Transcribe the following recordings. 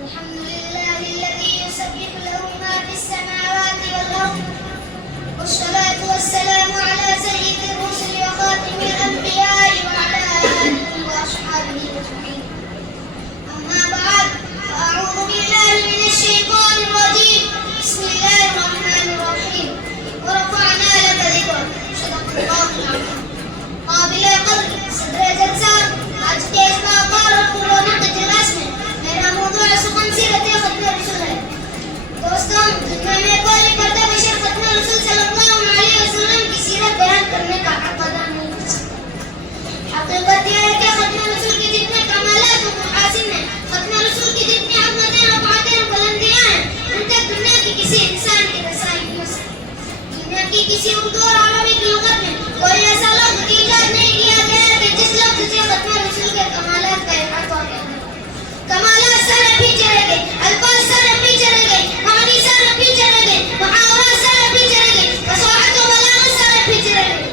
الحمد لله الذي يسبح له ما في السماوات والأرض والصلاة والسلام على سيد الرسل وخاتم الأنبياء وعلى آله وأصحابه أجمعين. أما بعد فأعوذ بالله من الشيطان الرجيم. بسم الله الرحمن الرحيم. ورفعنا لك ذكرك. صدق الله العظيم. قابل قدر صدر जलसा आज के इस बाबर और पुराने इजलास में मेरा मौजूद सुखन सीरत खत्म रसूल है। दोस्तों, दुनिया में कोई पर्दा बशर खत्म रसूल सल्लल्लाहु अलैहि वसल्लम की सीरत बयान करने का अक़दा नहीं कर सकता। हकीकत यह है कि खत्म रसूल के जितने कमालात और महासिन हैं, खत्म रसूल की जितनी अज़मतें और बातें और बुलंदियां हैं, उन तक दुनिया के किसी इंसान की रसाई नहीं हो सकती। दुनिया की किसी उर्दू और अरबी की लुगत में कोई ऐसा लफ्ज़ ईजाद नहीं किया गया है कि जिस लफ्ज़ से खत्म रसूल के कमालात का इहाता हो गया। कमालात सारे पीछे रह गए, अल्फाज सारे पीछे रह गए, मानी सारे पीछे रह गए, मुहावरा सारे पीछे रह गए, फसाहत और बलागत सारे पीछे रह गए,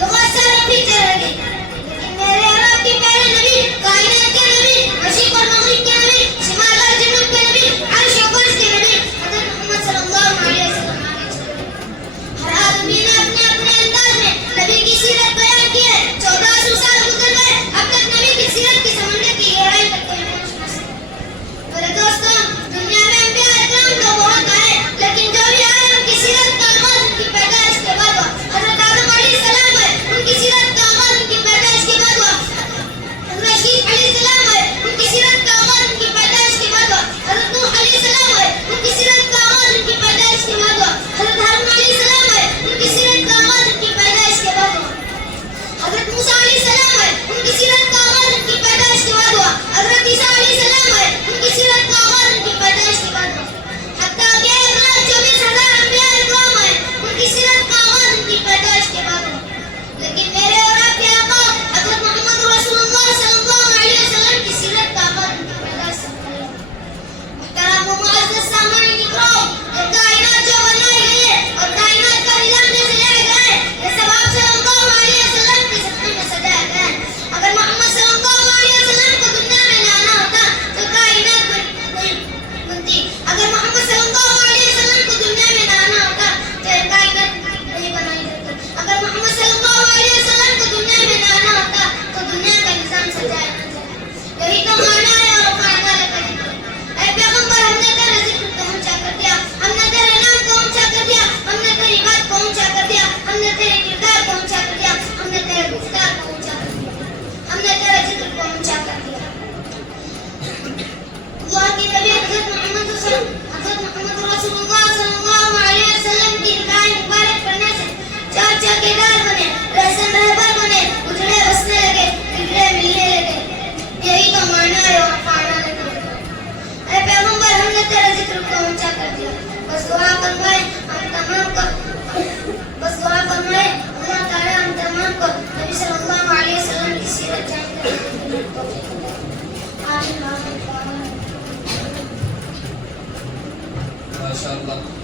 लुगत सारे पीछे रह गए। लेकिन मेरे अरब के प्यारे नबी, कायनात के नबी, मशरिक़ और मग़रिब के नबी, शिमाल और जनूब के नबी, अर्श और फर्श के नबी हज़रत मोहम्मद सल्लल्लाहु अलैहि वसल्लम आगे चले। हर आदमी ने अपने अपने अंदाज में नबी की सीरत बयान की है। 1400 साल गुजर गए, अब तक नबी की सीरत की समंदर की गहराई तक कोई पहुंच न सका। मेरे दोस्तों, दुनिया में अंबिया इकराम तो बहुत आए, लेकिन जो भी आए उनकी सीरत का आगाज उनकी पैदाइश के बाद हुआ। हज़रत आदम अलैहिस्सलाम है, उनकी सीरत का आगाज उनकी पैदाइश के बाद हुआ। हज़रत शीश अलैहिस्सलाम है, उनकी सीरत का आगाज उनकी पैदाइश के बाद हुआ। हज़रत नूह अलैहिस्सलाम है, उनकी सीरत का आगाज उनकी पैदाइश के बाद हुआ। हज़रत हारून अलैहिस्सलाम है, उनकी सीरत का आगाज उनकी पैदाइश के बाद हुआ। हज़रत मूसा अलैहिस्सलाम है, उनकी सीरत का आगाज उनकी पैदाइश के बाद हुआ। हज़रत ईसा अलैहिस्सलाम है, उनकी सीरत का आगाज उनकी पैदाइश के बाद हुआ। हत्ता कि 1,24,000 अंबिया इकराम हैं, उनकी सीरत का आगाज उनकी पैदाइश के बाद हुआ। लेकिन मेरे और आपके आका हज़रत मोहम्मद रसूलुल्लाह सल्लल्लाहु अलैहि वसल्लम की सीरत का आगाज उनकी पैदाइश से पहले हुआ। मुहतरम व मुअज़्ज़ज़ सामईन इकराम, ये कायनात जो बनाई गई है और कायनात का निज़ाम जो चलाया गया है, ये सब आप सल्लल्लाहु अलैहि वसल्लम के सदक़े में सजाया गया है। अगर मोहम्मद सल्लल्लाहु अलैहि वसल्लम को दुनिया में लाना होता तो कायनात नहीं बनती। अगर मोहम्मद सल्लल्लाहु अलैहि वसल्लम को दुनिया में लाना होता तो ये कायनात नहीं बनाई जाती। अगर मोहम्मद सल्लल्लाहु अलैहि वसल्लम को दुनिया में लाना होता तो दुनिया का निज़ाम सजाया न जाता। यही तो माना है और फायदा लेकर जिक्र। ऐ पैगंबर, हमने तेरा जिक्र को ऊंचा कर दिया, हमने तेरे नाम को ऊंचा कर दिया, हमने तेरी बात को ऊंचा कर दिया, हमने तेरे किरदार को ऊंचा कर दिया, हमने तेरे गुफ्तार को ऊंचा कर दिया, हमने तेरे जिक्र को ऊंचा कर दिया। अल्लाह की नबी हज़रत मोहम्मद रसूलुल्लाह सल्लल्लाहु अलैहि वसल्लम की निगाह मुबारक पढ़ने से चार चौकीदार बने, रहसन रहबर बने, उजड़े बसने लगे, बिगड़े मिलने लगे। यही तो माना है और फायदा लेकर। ऐ पैगंबर, हमने तेरे जिक्र को ऊंचा कर दिया। बस दुआ फरमाए हम तमाम को, बस दुआ फरमाए अल्लाह ताला हम तमाम को नबी सल्लल्लाहु अलैहि वसल्लम की सीरत जानकर आमीन। माशाअल्लाह।